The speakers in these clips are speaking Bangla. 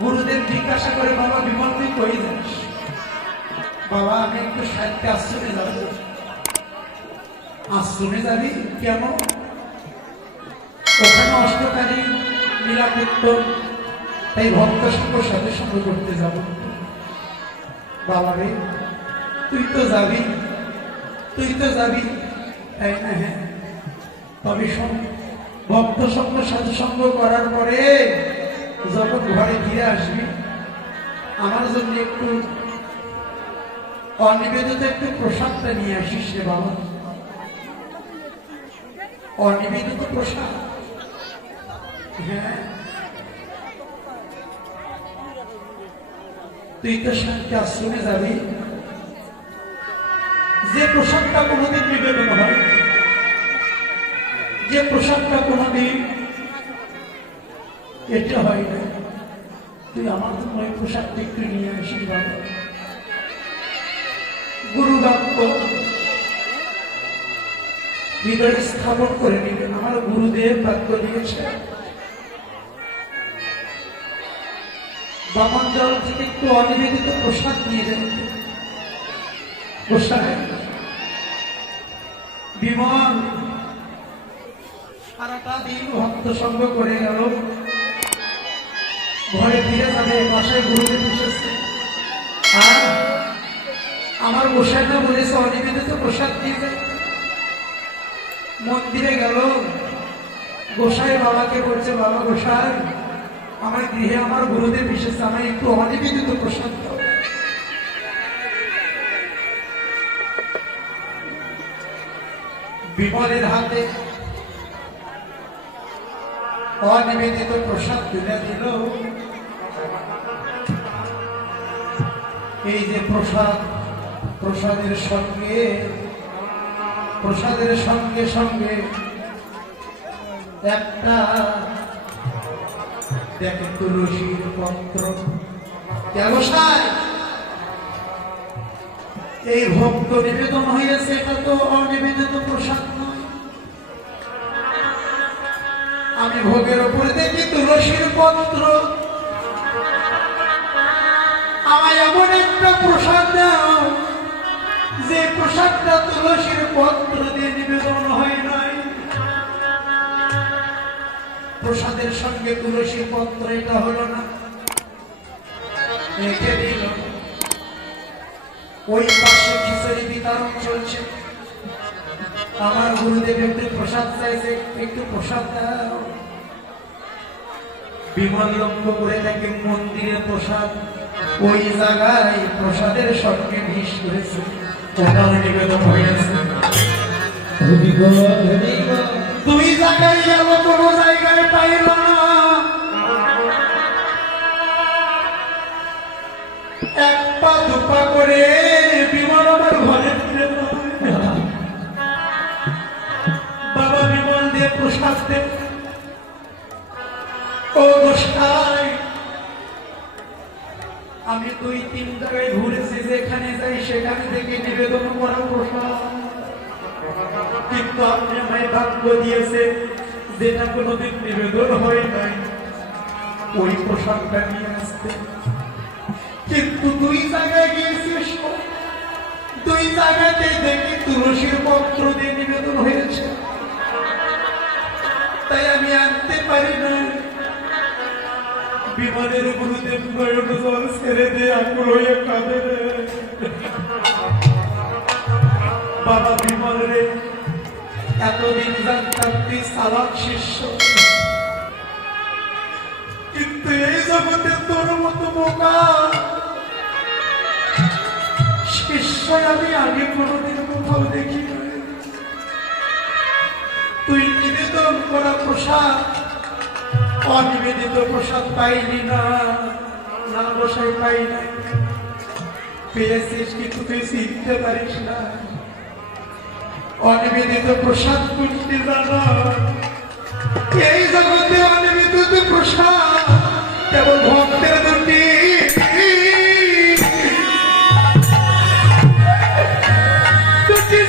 গুরুদেব জিজ্ঞাসা করে, বাবা বিমল তুই কই যাস? বাবা আমি একটু সাহিত্যে আশ্রমে যাব। আশ্রমে যাবি কেন? ওখানে অষ্টকারী লীলা কীর্তন, তাই ভক্ত সঙ্গ সাথে সঙ্গ করতে যাব। বাবা রে তুই তো যাবি, তুই তো যাবি তাই না? হ্যাঁ, তবে শোন, ভক্ত সঙ্গ সাথে সঙ্গ করার পরে যখন ঘরে ফিরে আসবি আমার জন্য একটু অনিবেদিত একটু প্রসাদটা নিয়ে আসিস রে বাবা। অনিবেদিত প্রসাদ? হ্যাঁ, তুই তো শান্তি আশ্রমে যাবি, যে প্রসাদটা কোনোদিন নিবেদন হয়, যে প্রসাদটা কোনোদিন এটা হয় না, তুই আমার জন্য ওই প্রসাদটা একটু নিয়ে আসিস বাবা। গুরু বাক্য হৃদয় স্থাপন করে নিবেন। আমার গুরুদেব বাক্য দিয়েছে, বামন জল থেকে একটু অনিবেদিত প্রসাদ নিয়ে যাবেন। প্রসাদ বিমল সারাটা দিন ভক্ত সঙ্গ করে গেল, ঘরে ফিরে যাবে, বাসায় গুরুদেব এসেছে। আর আমার গোসাইটা বলেছে অনিবেদিত প্রসাদ দিয়ে যায়। মন্দিরে গেল, গোসাই বাবাকে বলছে, বাবা গোসাই আমার গৃহে আমার গুরুদেব এসেছে, আমায় একটু অনিবেদিত প্রসাদ দাও। বিমলের হাতে অনিবেদিত প্রসাদ তুলে দিল। এই যে প্রসাদ, প্রসাদের সঙ্গে সঙ্গে একটা দেখেন তুলসীর পত্র। ব্যবসায় এই ভক্ত নিবেদন হয়েছে, এটা তো অনিবেদিত প্রসাদ নয়। আমি ভোগের উপরে দেখি তুলসীর পত্র, আমায় এমন একটা প্রসাদ দাও যে প্রসাদটা তুলসীর পত্র দিয়ে নিবেদন হয় নাই। প্রসাদের সঙ্গে তুলসীর পত্র এটা হলো না, রেখে দিল। ওই পাশে খিচুড়ি বিতরণ চলছে, আমার গুরুদেব একটু প্রসাদ চাইছে, একটু প্রসাদ দাও। বিমল লক্ষ্য করে দেখে মন্দিরের প্রসাদ ওই জায়গায় প্রসাদের সঙ্গে মিশ করেছে, ওটাও নিবেদন হয়েছে। দুই জায়গায় গেল, কোন জায়গায় পাইল না। এক পা দুপা করে বিমল আমার ঘরে ফিরে বাবা বিমল দিয়ে প্রসাদ দে। ও গোসাই আমি 2-3 জায়গায় ঘুরেছি, যেখানে যাই সেখানে থেকে নিবেদন করা প্রসাদ, কিন্তু আপনি আমায় ভাগ্য দিয়েছে যেটা কোনোদিন নিবেদন হয় নাই, ওই প্রসাদটা নিয়ে আসতে। কিন্তু 2 জায়গায় গিয়েছিস, 2 জায়গাতে দেখি তুলসীর পত্র দিয়ে নিবেদন হয়েছে, তাই আমি আনতে পারি না। বিমলের গুরুদেব নয়ন জল ছেড়ে দিয়ে আকুল হয়ে কাঁদে রে। বাবা বিমল রে, এতদিন জানতাম তুই সালাম শিষ্য, কিন্তু এই জগতে তোর মতো বোকা শিষ্য আমি আগে কোনোদিন কোথাও দেখি। তুই নিবেদন করা প্রসাদ অনিবেদিত প্রসাদ পাইনি না, না বসাই পাই নাই। পেয়েছিস কিন্তু তুই চিনতে পারিস না। অনিবেদিত প্রসাদ কোনটি জানা? এই জগতে অনিবেদিত প্রসাদ কেবল ভক্তের দুটি, দুটি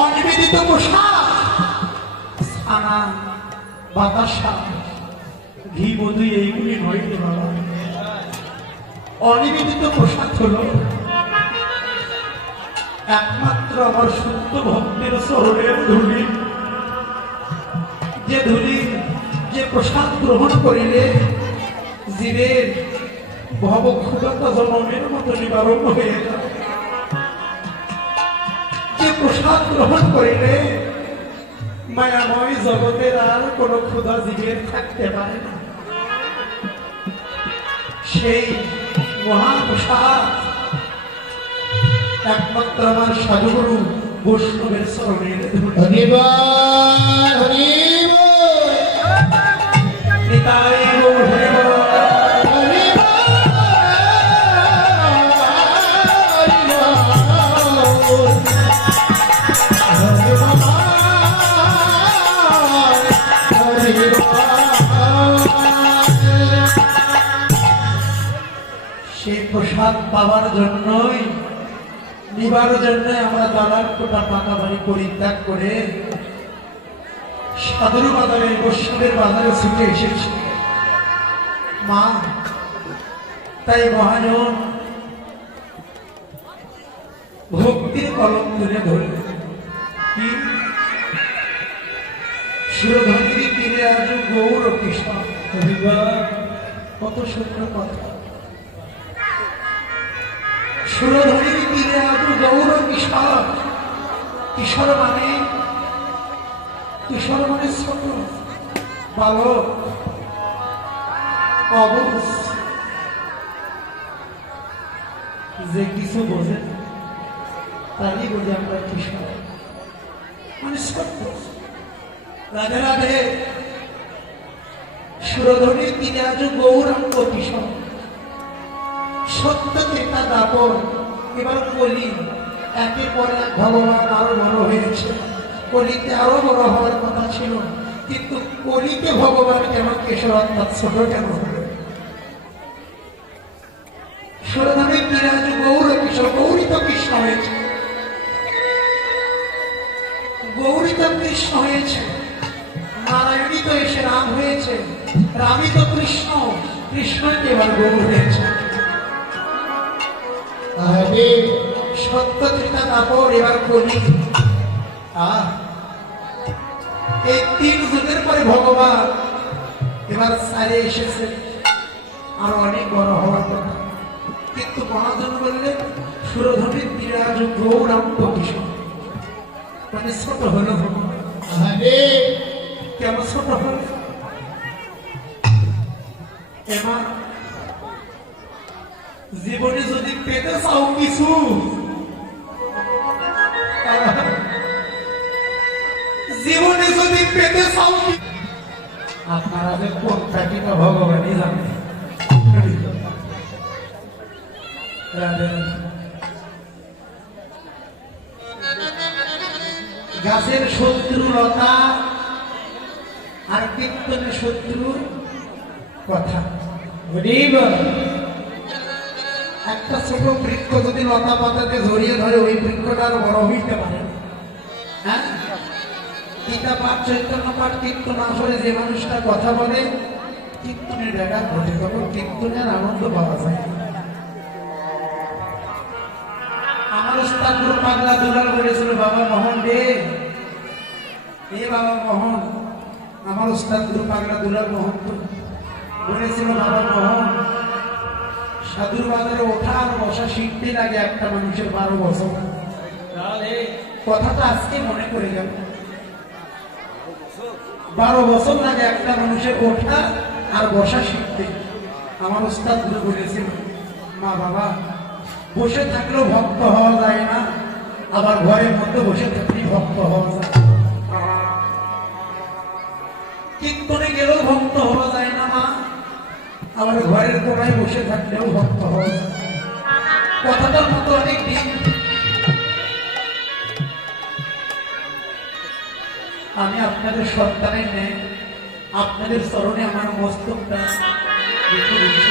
অনিবেদিত প্রসাদ ছানা বাতাসা ঘি মধু এইগুলি নয় রে বাবা। অনিবেদিত প্রসাদ হলো একমাত্র আমার শুদ্ধ ভক্তের চরণের ধূলি, যে ধূলি যে প্রসাদ গ্রহণ করিলে জীবের ভবক্ষুধাত জন্মের মতো নিবারণ হয়ে যায়, যে প্রসাদ গ্রহণ করিলে মায়াময় জগতের আর কোন ক্ষুধা জীবের থাকতে পারে না, সেই মহাপ্রসাদ একমাত্র আমার সাধুগুরু বৈষ্ণবের চরণের ধূলি। নিতাই গৌর হরিবল। সেই প্রসাদ পাওয়ার জন্যই নিবার জন্য আমরা দালার কোটা টাকা বাড়ি পরিত্যাগ করে সাধুর বাজারে বৈষ্ণবের বাজারে ছুটে এসেছি মা। তাই মহাজন ভক্তির কলম তুলে ধরে কি সুরধনী তীরে আজ গৌর কৃষ্ণ, কত সুন্দর কথা। সুরধনী তীরে আজ গৌর কৃষ্ণ কিশোর মানে ছোট বালক, অবুঝ, যে কিছু বোঝে তারই বলি আমরা কিশোর মানে ছোট। রাধে রাধে। সুরধনী তিনি আজ গৌরাঙ্গ কিশোর, সত্য চেতা দাপন। এবার বলি একের পর এক ভগবান আরো বড় হয়েছে, কলিতে আরো বড় হওয়ার কথা ছিল, কিন্তু কলিতে ভগবান কেন কেশর অর্থাৎ ছোট কেন হলো? সুরধনী তিনি আজ গৌর কিশোর, গৌরী তো কৃষ্ণ হয়েছে, গৌরী তো কৃষ্ণ হয়েছে, নারায়ণী তো এসে রাম হয়েছে, রামই তো কৃষ্ণ, কৃষ্ণই তো এবার গৌর হয়েছে। সত্য ত্রিতা কাপড় এবার কলি। এই 3 যুগের পরে ভগবান এবার সারে এসেছে, আর অনেক বড় হওয়ার কথা, কিন্তু মহাজন বললেন সুরধনীর বিরাজ গৌরাঙ্গ কিশোর, মানে ছোট হলো ভগবান। কেমন ছোট হল? এবার জীবনে যদি পেতে চাও কিছু, জীবনে যদি পেতে চাও, আপনারা যে কোনটা কিনা ভগবানই জানে। গাছের শত্রু লতা, আর কীর্তনের শত্রু কথা। একটা ছোট বৃক্ষ যদি লতা পাতাতে জড়িয়ে ধরে, ওই বৃক্ষটা আরো বড় হইতে পারে। হ্যাঁ, গীতা পাঠ, চৈতন্য পাঠ, কীর্তন আসলে যে মানুষটা কথা বলে, কীর্তনের ব্যাঘাত ঘটে, তখন কীর্তনের আনন্দ পাওয়া যায়। আমার উস্তাদ গুরু পাগলা দুলাল বলেছিল, বাবা মোহন রে, এ বাবা মোহন, আমার উস্তাদ গুরু পাগলা দুলাল মোহন বলেছিল, বাবা মোহন, সাধুর বাজারে ওঠা আর বসা শিখতে লাগে একটা মানুষের 12 বছর। কথাটা আজকে মনে করে গেল, 12 বছর লাগে একটা মানুষের ওঠা আর বসা শিখতে। আমার উস্তাদ গুরু বলেছিল, মা বাবা, বসে থাকলেও ভক্ত হওয়া যায় না, আবার ঘরের মধ্যে বসে থাকলেই ভক্ত হওয়া যায়। কীর্তনে গেলেও ভক্ত হওয়া যায় না মা, আবার ঘরের কোনায় বসে থাকলেও ভক্ত হওয়া যায়। কথাটার মতো অনেক দিন। আমি আপনাদের সন্তানের নেই, আপনাদের চরণে আমার মস্তকটা রেখে দিচ্ছি।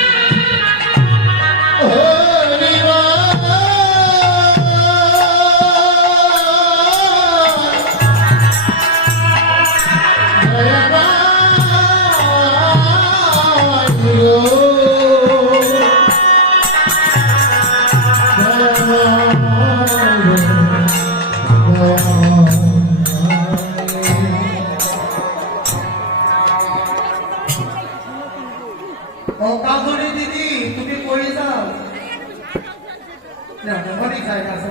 দিদি তুমি কই যাও? অনেক জায়গা আছে,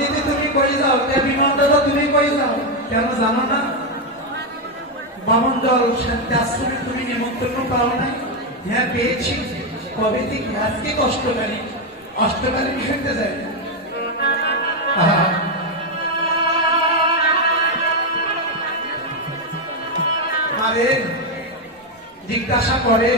দিদি তুমি কই যাও? বিমান দাদা তুমি কই যাও? কেন জানো না? বামন দল শান্তি আশ্রমে তুমি নিমন্ত্রণ পাও নাই? হ্যাঁ পেয়েছি। কবে থেকে? আজকে অষ্টকালী, অষ্টকালী শুনতে যাই। আরে জিজ্ঞাসা করে